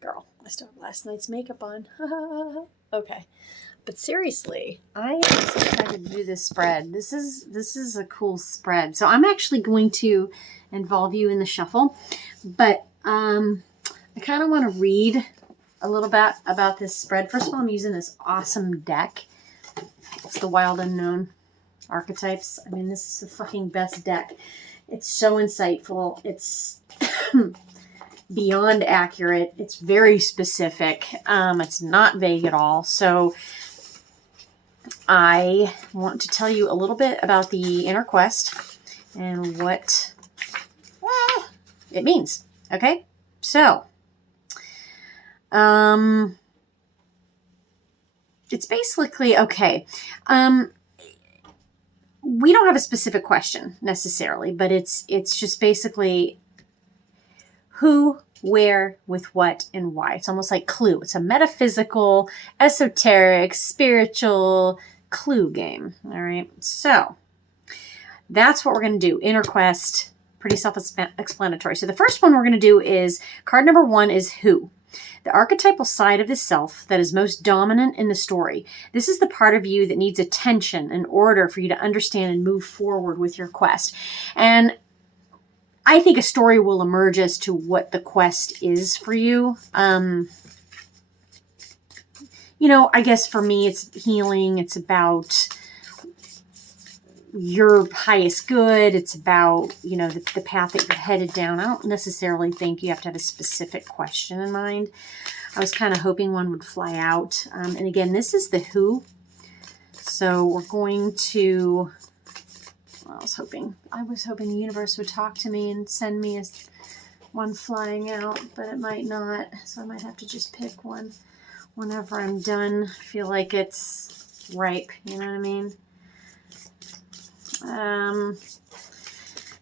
Girl, I still have last night's makeup on. Okay. But seriously, I am so excited to do this spread. This is a cool spread. So I'm actually going to involve you in the shuffle. But I kind of want to read a little bit about this spread. First of all, I'm using this awesome deck. It's the Wild Unknown Archetypes. I mean, this is the fucking best deck. It's so insightful. It's beyond accurate. It's very specific. It's not vague at all. So I want to tell you a little bit about the inner quest and what it means. Okay? So, it's basically, okay. We don't have a specific question necessarily, but it's just basically who, where, with what, and why. It's almost like Clue. It's a metaphysical, esoteric, spiritual clue game. All right. So that's what we're going to do. Inner quest, pretty self-explanatory. So the first one we're going to do is card number 1 is who. The archetypal side of the self that is most dominant in the story. This is the part of you that needs attention in order for you to understand and move forward with your quest. And I think a story will emerge as to what the quest is for you. I guess for me, it's healing. It's about your highest good. It's about, the path that you're headed down. I don't necessarily think you have to have a specific question in mind. I was kind of hoping one would fly out. And again, this is the who. So we're going to, I was hoping the universe would talk to me and send me one flying out, but it might not. So I might have to just pick one whenever I'm done. I feel like it's ripe. You know what I mean?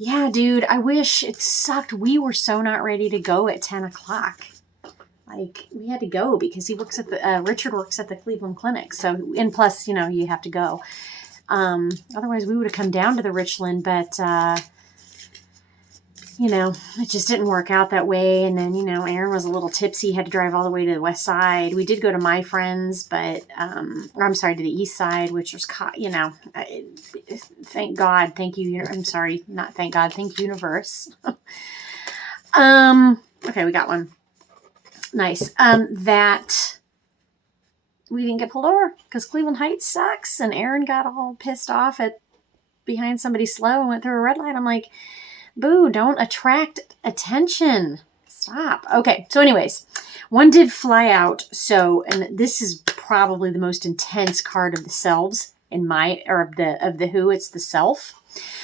Yeah, dude, I wish it sucked. We were so not ready to go at 10 o'clock. Like, we had to go because he works at Richard works at the Cleveland Clinic. So, and plus, you have to go. Otherwise we would have come down to the Richland, but, it just didn't work out that way. And then, Aaron was a little tipsy, had to drive all the way to the west side. We did go to my friend's, but, to the east side, which was, thank God, thank you. I'm sorry, not thank God, thank universe. Okay, we got one. Nice. That we didn't get pulled over because Cleveland Heights sucks. And Aaron got all pissed off behind somebody slow and went through a red light. I'm like, boo, don't attract attention. Stop. Okay. So anyways, one did fly out. So, and this is probably the most intense card of the selves of the who. It's the self.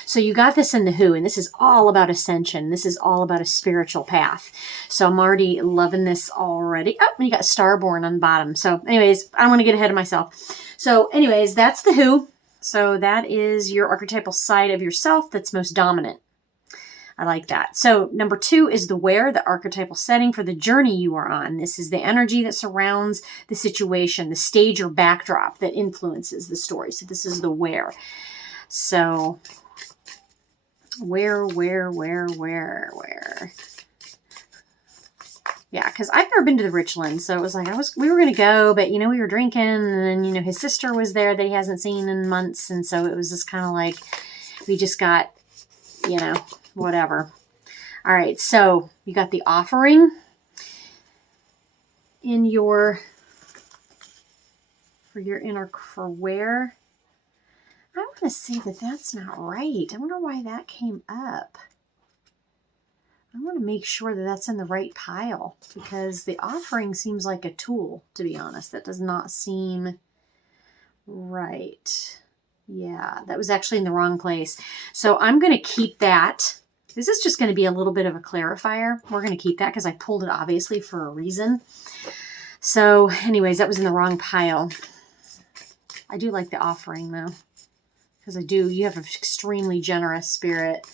So you got this in the who, and this is all about ascension. This is all about a spiritual path. So I'm already loving this already. Oh, and you got Starborn on the bottom. So anyways, I don't want to get ahead of myself. So anyways, that's the who. So that is your archetypal side of yourself that's most dominant. I like that. So number 2 is the where, the archetypal setting for the journey you are on. This is the energy that surrounds the situation, the stage or backdrop that influences the story. So this is the where. So where? Yeah, because I've never been to the Richland, so it was like we were gonna go, but we were drinking, and then his sister was there that he hasn't seen in months, and so it was just kind of like we just got whatever. All right, so you got the offering in for where. I want to say that that's not right. I wonder why that came up. I want to make sure that that's in the right pile because the offering seems like a tool, to be honest. That does not seem right. Yeah, that was actually in the wrong place. So I'm going to keep that. This is just going to be a little bit of a clarifier. We're going to keep that because I pulled it obviously for a reason. So anyways, that was in the wrong pile. I do like the offering though. Because you have an extremely generous spirit.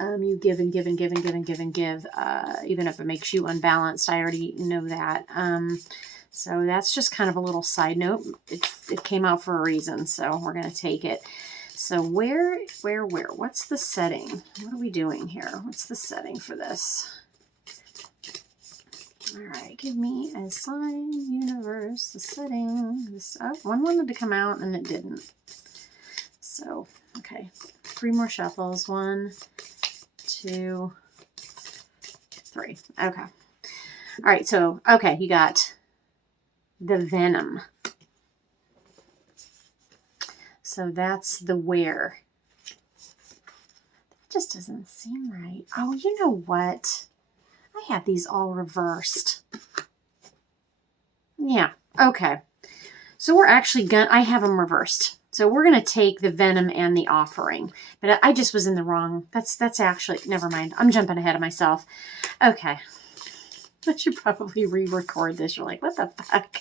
You give and give and give and give and give and give, even if it makes you unbalanced. I already know that. So that's just kind of a little side note. It came out for a reason, so we're going to take it. So where? What's the setting? What are we doing here? What's the setting for this? All right, give me a sign, universe, the setting. This, oh, one wanted to come out and it didn't. So, okay, 3 more shuffles. 1, 2, 3. Okay. All right, so, okay, you got the Venom. So that's the where. It just doesn't seem right. Oh, you know what? I have these all reversed. Yeah, okay. So we're actually gonna, I have them reversed. So we're going to take the Venom and the Offering. But I just was in the wrong. That's actually, never mind. I'm jumping ahead of myself. Okay. I should probably re-record this. You're like, what the fuck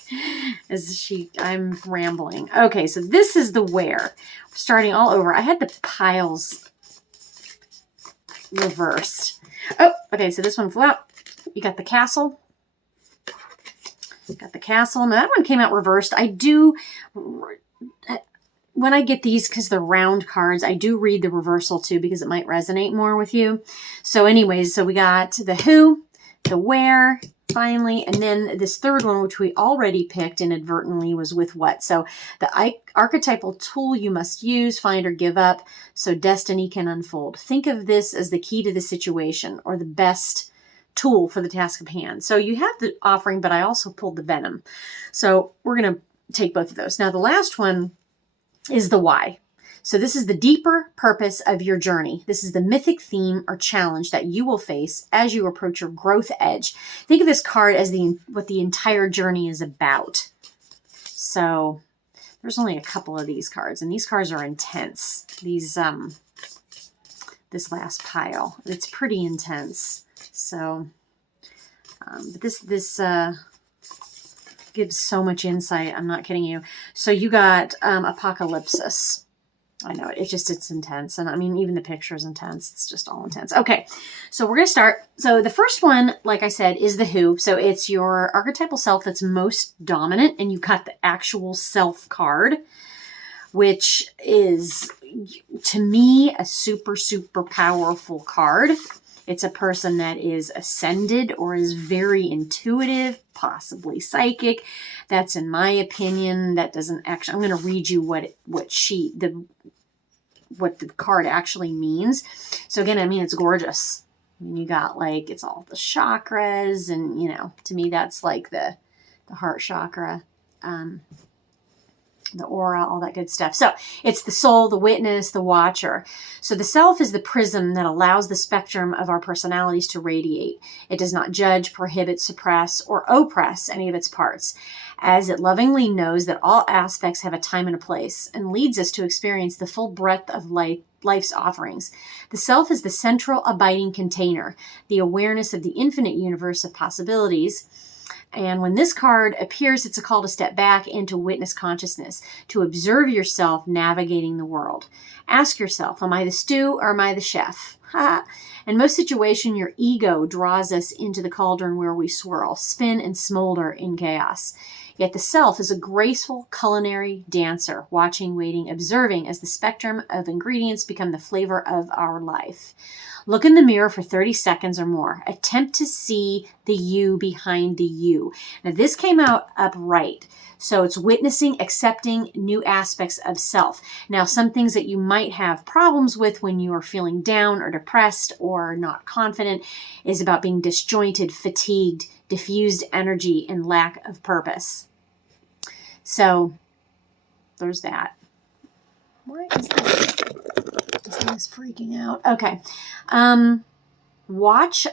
is she? I'm rambling. Okay, so this is the where. Starting all over. I had the piles reversed. Oh, okay, so this one flew out. You got the Castle. Got the Castle. Now that one came out reversed. I do, when I get these, because they're round cards, I do read the reversal too, because it might resonate more with you. So anyways, so we got the Who, the Where, finally, and then this third one, which we already picked inadvertently, was with what? So the archetypal tool you must use, find or give up, so destiny can unfold. Think of this as the key to the situation, or the best tool for the task of hand. So you have the Offering, but I also pulled the Venom. So we're going to take both of those. Now the last one is the Why. So this is the deeper purpose of your journey. This is the mythic theme or challenge that you will face as you approach your growth edge. Think of this card as what the entire journey is about. So there's only a couple of these cards, and these cards are intense. These this last pile, it's pretty intense. So but this gives so much insight. I'm not kidding you. So you got Apocalypsis. I know it's intense. And I mean, even the picture is intense. It's just all intense. Okay. So we're going to start. So the first one, like I said, is the Who. So it's your archetypal self that's most dominant. And you got the actual self card, which is, to me, a super, super powerful card. It's a person that is ascended or is very intuitive, possibly psychic. That's in my opinion. That doesn't actually, I'm going to read you what the card actually means. So again, I mean, it's gorgeous. I mean, you got like, it's all the chakras, and you know, to me, that's like the heart chakra, the aura, all that good stuff. So it's the soul, the witness, the watcher. So the self is the prism that allows the spectrum of our personalities to radiate. It does not judge, prohibit, suppress, or oppress any of its parts, as it lovingly knows that all aspects have a time and a place, and leads us to experience the full breadth of life's offerings. The self is the central abiding container, the awareness of the infinite universe of possibilities. And when this card appears, it's a call to step back into witness consciousness, to observe yourself navigating the world. Ask yourself, am I the stew or am I the chef? In most situations, your ego draws us into the cauldron where we swirl, spin, and smolder in chaos. Yet the self is a graceful culinary dancer, watching, waiting, observing as the spectrum of ingredients become the flavor of our life. Look in the mirror for 30 seconds or more. Attempt to see the you behind the you. Now, this came out upright. So it's witnessing, accepting new aspects of self. Now, some things that you might have problems with when you are feeling down or depressed or not confident is about being disjointed, fatigued, diffused energy, and lack of purpose. So there's that. Why is this? This thing is freaking out. Okay. Watch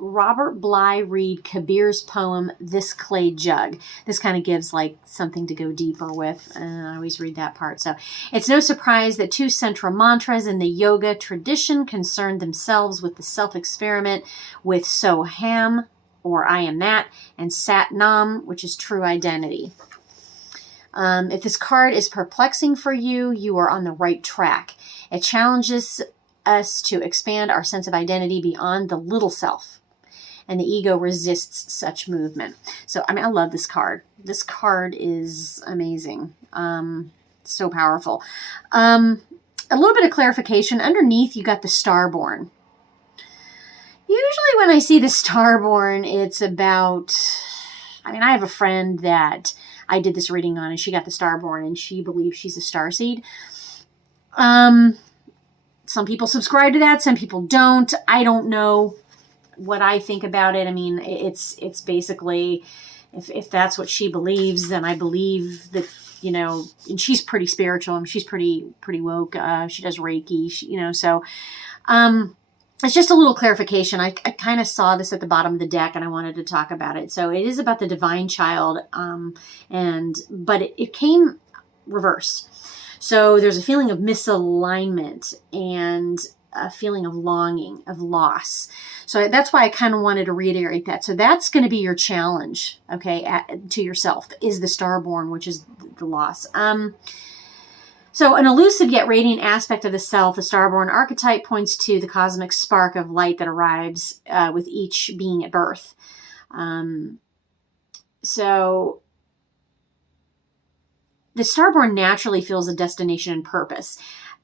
Robert Bly read Kabir's poem, This Clay Jug. This kind of gives like something to go deeper with. I always read that part. So it's no surprise that 2 central mantras in the yoga tradition concern themselves with the self-experiment with Soham, or I am that, and Sat Nam, which is true identity. If this card is perplexing for you, you are on the right track. It challenges us to expand our sense of identity beyond the little self, and the ego resists such movement. So, I mean, I love this card. This card is amazing. So powerful. A little bit of clarification. Underneath, you got the Starborn. Usually when I see the Starborn, it's about, I mean, I have a friend that I did this reading on, and she got the Starborn, and she believes she's a starseed. Some people subscribe to that, some people don't. I don't know what I think about it. I mean, it's basically, if that's what she believes, then I believe that, you know, and she's pretty spiritual, and she's pretty woke. She does Reiki, so it's just a little clarification. I kind of saw this at the bottom of the deck, and I wanted to talk about it. So it is about the divine child, but it came reversed. So there's a feeling of misalignment and a feeling of longing, of loss. So that's why I kind of wanted to reiterate that. So that's going to be your challenge, okay, to yourself, is the Starborn, which is the loss. So an elusive yet radiant aspect of the self, the Starborn archetype, points to the cosmic spark of light that arrives with each being at birth. So the Starborn naturally feels a destination and purpose,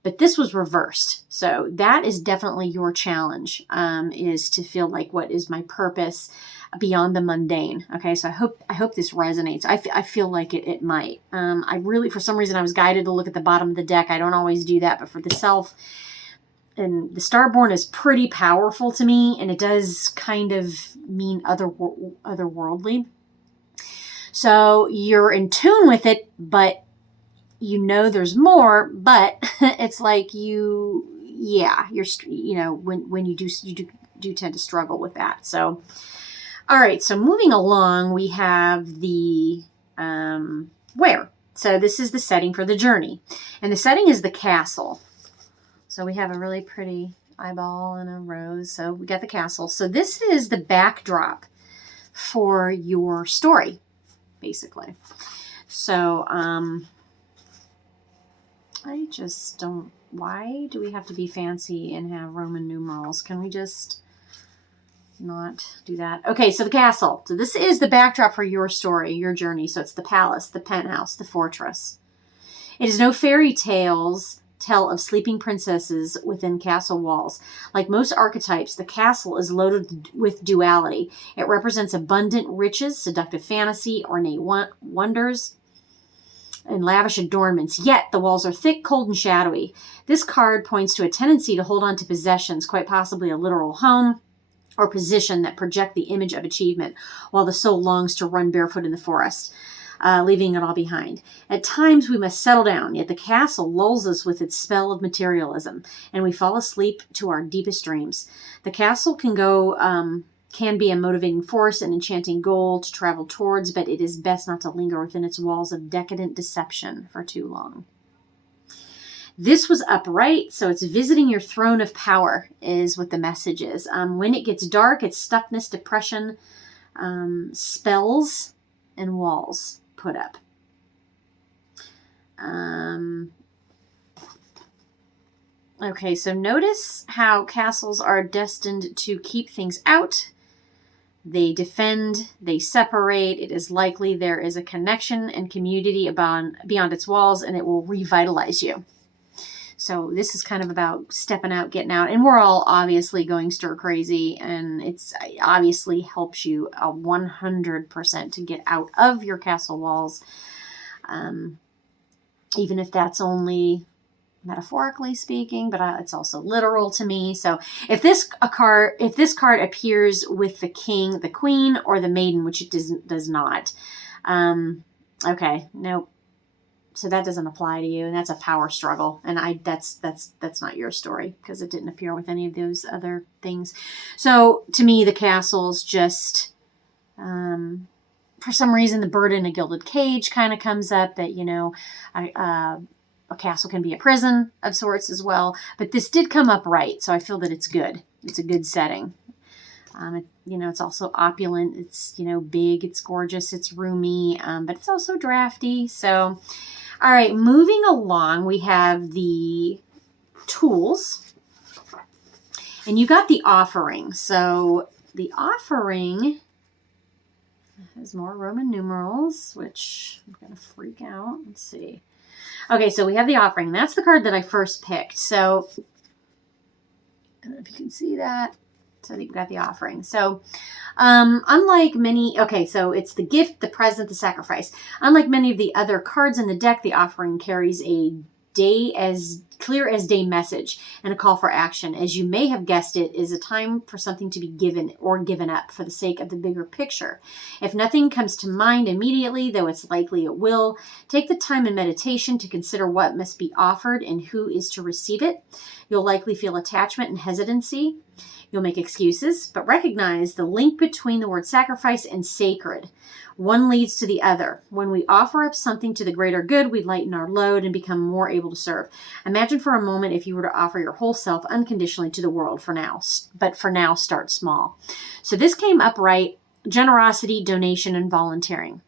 but this was reversed. So that is definitely your challenge, is to feel like, what is my purpose beyond the mundane? Okay, so I hope this resonates. I feel like it might. I really, for some reason, I was guided to look at the bottom of the deck. I don't always do that, but for the self, and the Starborn is pretty powerful to me, and it does kind of mean otherworldly. So you're in tune with it, but you know there's more, but it's like you're, when you do tend to struggle with that. So, all right, so moving along, we have the where. So this is the setting for the journey, and the setting is the castle. So we have a really pretty eyeball and a rose. So we got the castle. So this is the backdrop for your story, basically. So I just don't, why do we have to be fancy and have Roman numerals? Can we just not do that? Okay, so the castle. So this is the backdrop for your story, your journey. So it's the palace, the penthouse, the fortress. It is no fairy tales tell of sleeping princesses within castle walls. Like most archetypes, the castle is loaded with duality. It represents abundant riches, seductive fantasy, ornate wonders, and lavish adornments, yet the walls are thick, cold, and shadowy. This card points to a tendency to hold on to possessions, quite possibly a literal home or position that project the image of achievement, while the soul longs to run barefoot in the forest, leaving it all behind. At times we must settle down, yet the castle lulls us with its spell of materialism, and we fall asleep to our deepest dreams. The castle can be a motivating force, an enchanting goal to travel towards, but it is best not to linger within its walls of decadent deception for too long. This was upright, so it's visiting your throne of power is what the message is. When it gets dark, it's stuckness, depression, spells, and walls put up. Okay, so notice how castles are destined to keep things out. They defend, they separate. It is likely there is a connection and community beyond its walls, and it will revitalize you. So this is kind of about stepping out, getting out. And we're all obviously going stir crazy, and it obviously helps you 100% to get out of your castle walls. Even if that's only metaphorically speaking, but it's also literal to me. So if this card appears with the king, the queen, or the maiden, which it does not, okay, nope. So that doesn't apply to you, and that's a power struggle. And that's not your story, because it didn't appear with any of those other things. So to me, the castle's just, for some reason, the bird in a gilded cage kind of comes up. That a castle can be a prison of sorts as well. But this did come up right, so I feel that it's good. It's a good setting. It's also opulent. It's big. It's gorgeous. It's roomy, but it's also drafty. So. All right, moving along, we have the tools, and you got the offering. So the offering has more Roman numerals, which I'm going to freak out. Let's see. Okay, so we have the offering. That's the card that I first picked. So I don't know if you can see that. So you've got the offering. So unlike many, okay, so it's the gift, the present, the sacrifice. Unlike many of the other cards in the deck, the offering carries a clear as day message and a call for action. As you may have guessed, it is a time for something to be given or given up for the sake of the bigger picture. If nothing comes to mind immediately, though it's likely it will, take the time in meditation to consider what must be offered and who is to receive it. You'll likely feel attachment and hesitancy. You'll make excuses, but recognize the link between the word sacrifice and sacred. One leads to the other. When we offer up something to the greater good, we lighten our load and become more able to serve. Imagine for a moment if you were to offer your whole self unconditionally to the world for now, but for now, start small. So this came up right: generosity, donation, and volunteering,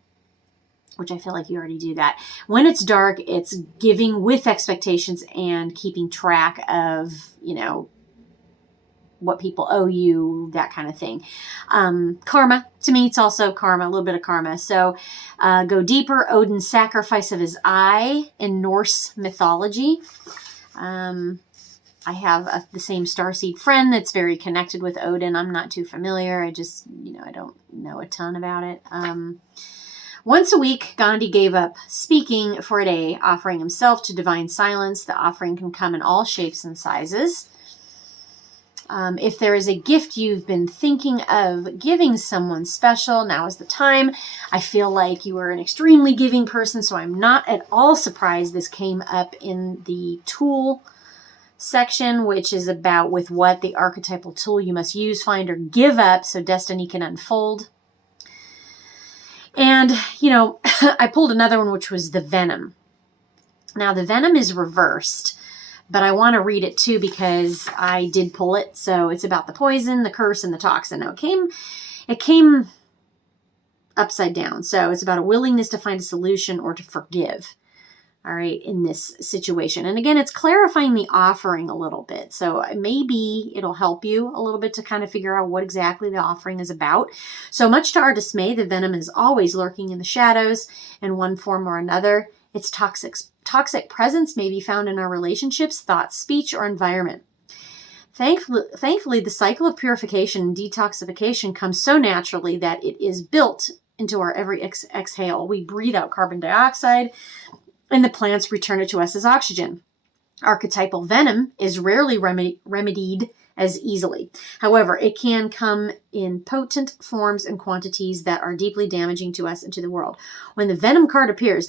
which I feel like you already do that. When it's dark, it's giving with expectations and keeping track of, what people owe you, that kind of thing. Karma, to me, it's also karma, a little bit of karma. So go deeper. Odin's sacrifice of his eye in Norse mythology. I have the same starseed friend that's very connected with Odin. I'm not too familiar. I just, I don't know a ton about it. Once a week, Gandhi gave up speaking for a day, offering himself to divine silence. The offering can come in all shapes and sizes. If there is a gift you've been thinking of giving someone special, now is the time. I feel like you are an extremely giving person, so I'm not at all surprised this came up in the tool section, which is about with what the archetypal tool you must use, find, or give up so destiny can unfold. And, I pulled another one, which was the venom. Now, the venom is reversed, but I want to read it too because I did pull it. So it's about the poison, the curse, and the toxin. Now it came upside down. So it's about a willingness to find a solution or to forgive. All right, in this situation. And again, it's clarifying the offering a little bit. So maybe it'll help you a little bit to kind of figure out what exactly the offering is about. So much to our dismay, the venom is always lurking in the shadows in one form or another. Its toxic presence may be found in our relationships, thoughts, speech, or environment. Thankfully, the cycle of purification and detoxification comes so naturally that it is built into our every exhale. We breathe out carbon dioxide, and the plants return it to us as oxygen. Archetypal venom is rarely remedied as easily. However, it can come in potent forms and quantities that are deeply damaging to us and to the world. When the venom card appears,